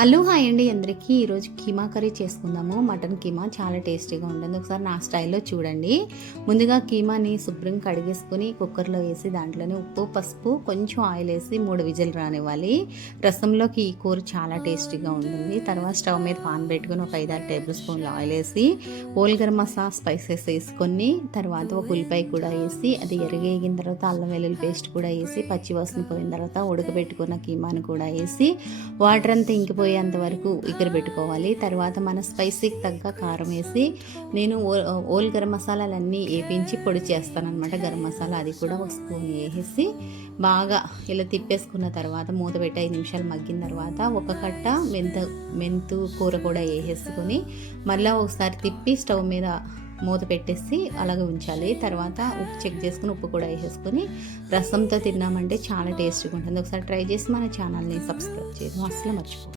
Hello hi అండి అందరికీ. ఈరోజు కీమా కర్రీ చేసుకుందాము. మటన్ కీమా చాలా టేస్టీగా ఉంటుంది. ఒకసారి నా స్టైల్లో చూడండి. ముందుగా కీమాని శుభ్రంగా కడిగేసుకొని కుక్కర్లో వేసి దాంట్లోనే ఉప్పు, పసుపు, కొంచెం ఆయిల్ వేసి 3 విజిల్ రానివ్వాలి. రసంలోకి ఈ కూర చాలా టేస్టీగా ఉంటుంది. తర్వాత స్టవ్ మీద పాన్ పెట్టుకొని ఒక 5-6 టేబుల్ స్పూన్లు ఆయిల్ వేసి హోల్ గరం మసాలా స్పైసెస్ వేసుకొని తర్వాత ఒక ఉల్లిపాయ కూడా వేసి అది ఎరగేగిన తర్వాత అల్లం వెల్లుల్లి పేస్ట్ కూడా వేసి పచ్చివాసన పోయిన తర్వాత ఉడకబెట్టుకున్న కీమాను కూడా వేసి వాటర్ అంతా ఇంకిపోయి అంతవరకు పెట్టుకోవాలి. తర్వాత మన స్పైసీకి తగ్గ కారం వేసి నేను ఓల్ గరం మసాలాలన్నీ వేపించి పొడి చేస్తానన్నమాట. గరం మసాలా అది కూడా ఒక స్పూన్ వేసేసి బాగా ఇలా తిప్పేసుకున్న తర్వాత మూత పెట్టి 5 నిమిషాలు మగ్గిన తర్వాత ఒక కట్ట మెంతు కూర కూడా వేసేసుకొని మళ్ళీ ఒకసారి తిప్పి స్టవ్ మీద మూత పెట్టేసి అలాగే ఉంచాలి. తర్వాత ఉప్పు చెక్ చేసుకుని ఉప్పు కూడా వేసేసుకొని రసంతో తిన్నామంటే చాలా టేస్టీగా ఉంటుంది. ఒకసారి ట్రై చేసి మన ఛానల్ని సబ్స్క్రైబ్ చేయడం అస్సలు మర్చిపోండి.